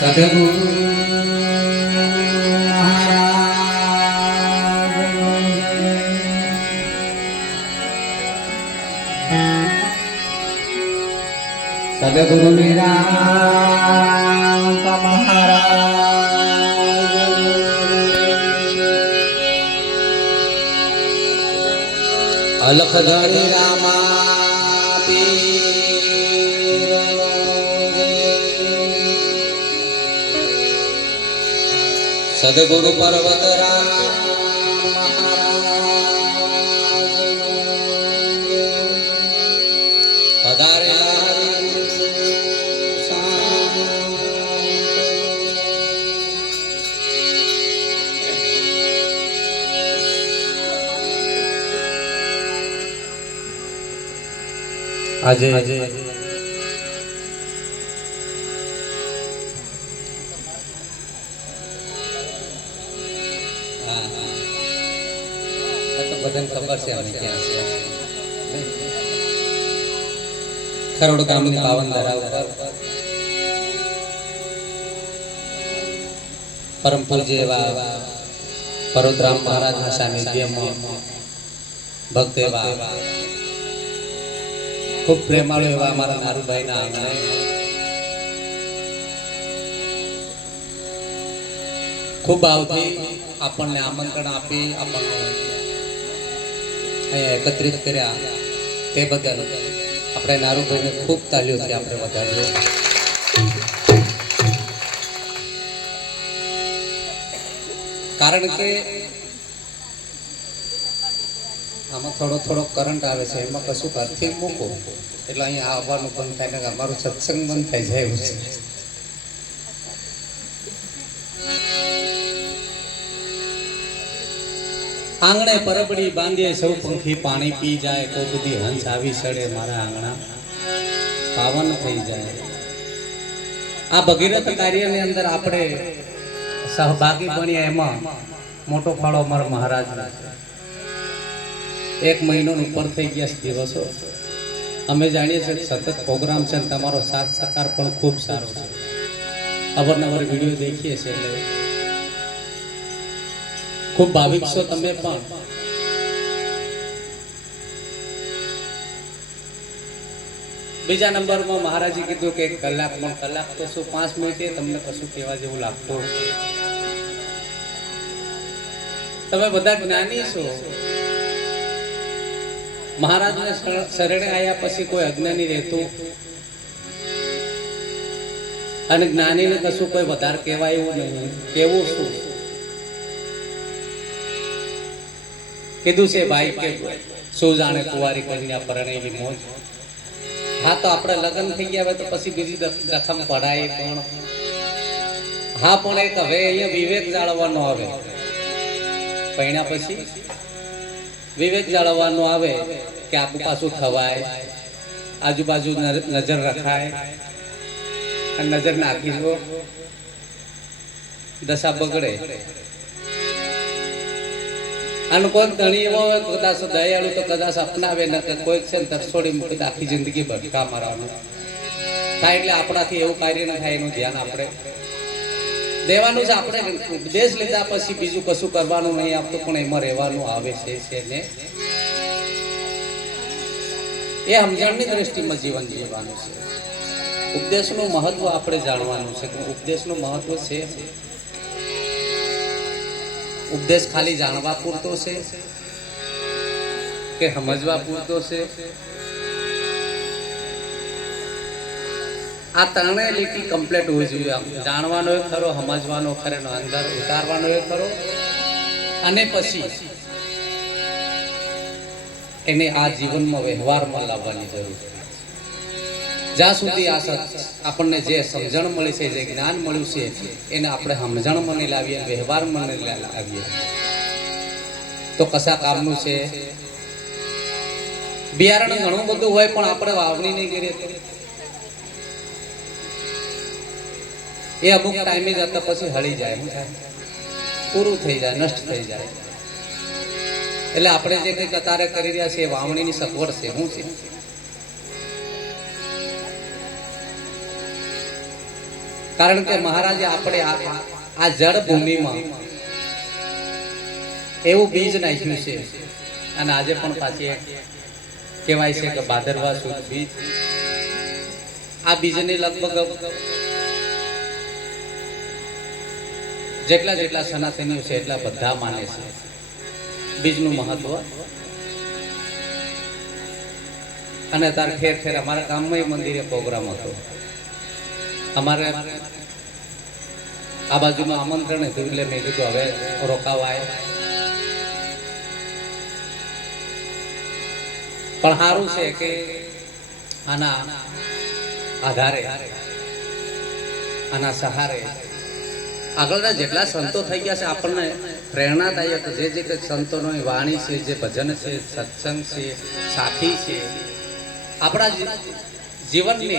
સદગુરુ સદગુરુ મેરા મહારાજ અલખ ધણી રામા પીર સદગુરુ પર્વત રામ મહારાજ પધારેલા આજે બધાને ખબર છે અમે ક્યાં છે ખરોડ ગામની પાવન ધરા ઉપર પરમ પૂજ્ય એવા પરોતરામ મહારાજના સાનિધ્યમાં ભક્ત એવા ખૂબ પ્રેમાળુ એવા અમારા નારુભાઈના આંગણે ખૂબ ભાવથી આપણને આમંત્રણ આપી આપણને અહીંયા એકત્રિત કર્યા તે બદલ આપણે નારુભાઈને ખૂબ તાલીઓથી આપણે વધારીએ. કારણ કે આમાં થોડો કરંટ આવે છે, એમાં કશું અર્થિંગ મૂકો એટલે અહીંયા આવવાનું બંધ થાય ને અમારું સત્સંગ બંધ થઈ જાય એવું છે. આંગણે પરબડી બાંધીએ સૌ પંખી પાણી પી જાય, કોઈ બધી હંસ આવી સડે મારા આંગણા પાવન થઈ જાય. આ ભગીરથ કાર્યની અંદર આપણે સહભાગી બન્યા, એમાં મોટો ફાળો અમારા મહારાજનો છે. 1 મહિનો ઉપર થઈ ગયા દિવસો. અમે જાણીએ છીએ સતત પ્રોગ્રામ છે, તમારો સાથ સહકાર પણ ખૂબ સારો છે. અવારનવાર વિડીયો દેખીએ છીએ એટલે ખૂબ ભાવિક છો તમે પણ. બીજા નંબરમાં મહારાજે કીધું કે 1 કલાકમાં, કલાક તો શું 5 મિનિટે તમને કશું કહેવા જેવું લાગતું. તમે બધા જ્ઞાની છો. મહારાજને શરણે આવ્યા પછી કોઈ અજ્ઞાની રહેતું અને જ્ઞાનીને કશું કોઈ વધારે કહેવાય એવું નહીં. કેવું શું કીધું છે ભાઈ કે શું જાણે કુંવારી કન્યા પરણેલી મોજ. હા તો આપણે લગ્ન થઈ ગયા હોય તો પછી બીજી રસમ પડાય પણ. હા પણ એક હવે અહીંયા વિવેક જાળવવાનો આવે. પૈણા પછી વિવેક જાળવવાનો આવે કે આપણું પાછું થવાય, આજુબાજુ નજર રખાય, અને નજર નાખી દો દશા બગડે. અને કોઈ ધણી એવો હોય કદાચ દયાળુ તો કદાચ અપનાવે ન કોઈ છે ને તરસોડી મૂકી આખી જિંદગી ભટકા મારવાનું થાય. એટલે આપણાથી એવું કાર્ય ન થાય એનું ધ્યાન આપણે દેવાનું છે. આપણે ઉપદેશ લીધા પછી બીજું કશું કરવાનું નહીં આપતું, પણ એમાં રહેવાનું આવે છે ને એ સમજણની દ્રષ્ટિમાં જીવન જીવવાનું છે. ઉપદેશનું મહત્વ આપણે જાણવાનું છે. ઉપદેશનું મહત્વ છે, ઉપદેશ ખાલી જાણવા પૂરતો છે કે સમજવા પૂરતો છે? આ ત્રણેય લીટી કમ્પ્લીટ હોવી જોઈએ. જાણવાનો એ ખરો, સમજવાનો ખરો, અંદર ઉતારવાનો એ ખરો, અને પછી એને આ જીવનમાં વ્યવહારમાં લાવવાની જરૂર છે. જ્યાં સુધી આ આપણને જે સમજણ મળી છે, જે જ્ઞાન મળ્યું છે, એને આપણે સમજણમાં નહીં લાવીએ, વ્યવહારમાં નહીં લાવીએ તો કશા કામનું છે. બિયારણ ઘણું બધું હોય પણ આપણે વાવણી નહીં કરીએ એ અમુક ટાઈમે જતા પછી હળી જાય, પૂરું થઈ જાય, નષ્ટ થઈ જાય. એટલે આપણે જે કંઈક અત્યારે કરી રહ્યા છીએ વાવણીની સગવડ છે શું છે? કારણ કે મહારાજે આપણે આ જળ ભૂમિમાં એવું બીજ નાખ્યું છે અને આજે પણ પાછી કહેવાય છે કે ભાદરવા સુદ બીજ. આ બીજને લગભગ જેટલા જેટલા સનાતનીઓ છે એટલા બધા માને છે બીજનું મહત્વ. અને તાર ઠેર ઠેર અમારા ગામમાં મંદિરે પ્રોગ્રામ હતો. અમારે આ બાજુમાં આમંત્રણ હતું એટલે મેં કીધું હવે રોકાવાય. પણ સારું છે કે આના આધારે આના સહારે આગળના જેટલા સંતો થઈ ગયા છે આપણને પ્રેરણાદાયક જે જે કંઈક સંતોની વાણી છે, જે ભજન છે, સત્સંગ છે, સાથી છે, આપણા જીવનને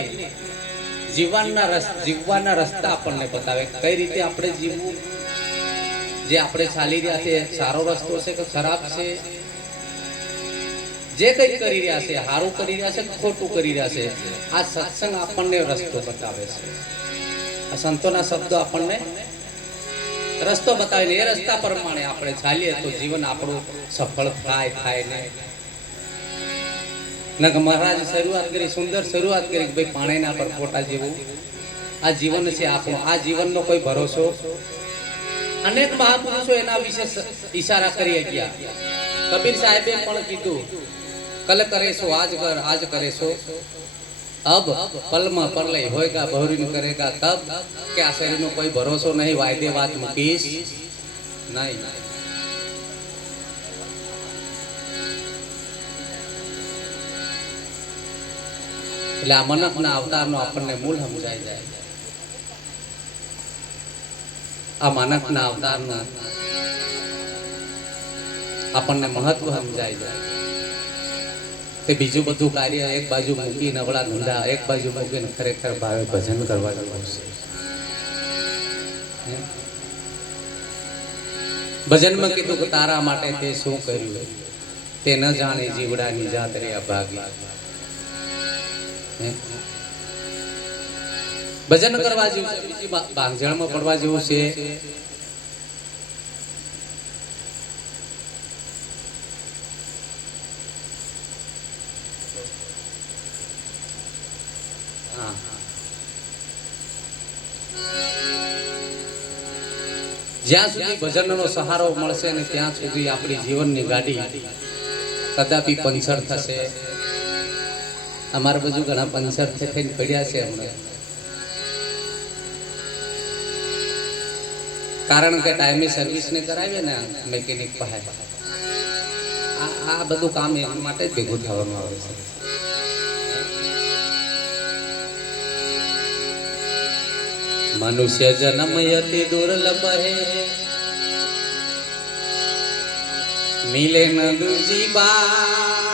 જીવવાના રસ્તા આપણને બતાવે કઈ રીતે આપણે જીવવું. જે આપણે ચાલી રહ્યા છે સારો રસ્તો છે કે ખરાબ છે, જે કંઈ કરી રહ્યા છે સારું કરી રહ્યા છે કે ખોટું કરી રહ્યા છે, આ સત્સંગ આપણને રસ્તો બતાવે છે. આ સંતોના શબ્દો આપણને રસ્તો બતાવે ને એ રસ્તા પ્રમાણે આપણે ચાલીએ તો જીવન આપણું સફળ થાય ને. મહારાજ શરૂઆત કરી, સુંદર શરૂઆત કરી કે ભાઈ પાણીના પર ફોટા જેવું આ જીવન છે આપણું. આ જીવનનો કોઈ ભરોસો. અનેક મહાપુરુષો એના વિશે ઈશારા કરી ગયા. કબીર સાહેબે પણ કીધું કલ કરેશો આજ કરેશો અબ પલમાં પરલય હોયગા બહરીન કરેગા તબ કે આ શરીરનો કોઈ ભરોસો નહીં, વાયદે વાત મૂકીશ નહીં. એટલે આ મનખના અવતારનો આપણને મૂળ સમજાઈ જાય. આ માનવના અવતારનો આપણને મહત્વ સમજાઈ જાય. તે બીજું બધું કાર્ય એક બાજુ મૂકી, નવળા ધૂંડા એક બાજુ મૂકીને ખરેખર ભાવે ભજન કરવા જવું છે. ભજનમાં કીધું કે તારા માટે તે શું કર્યું તે ન જાણે જીવડાની જાત રે અભાગી. ભજન કરવા જેવું છે, બીજી ભાંગજળમાં પડવા જેવું છે. જ્યાં સુધી ભજનનો સહારો મળશે ને ત્યાં સુધી આપણી જીવનની ગાડી કદાપી પંચર થશે. અમારા બાજુ ઘણા પંચર થઈને પડ્યા છે હમણાં, કારણ કે ટાઈમે સર્વિસ ને કરાવીએ ને મેકેનિક પાસે. આ બધું કામ એના માટે જ ભેગું થવાનું આવે છે. મનુષ્ય જન્મ અતિ દુર્લભ હે, મિલે ન દૂજી બાર.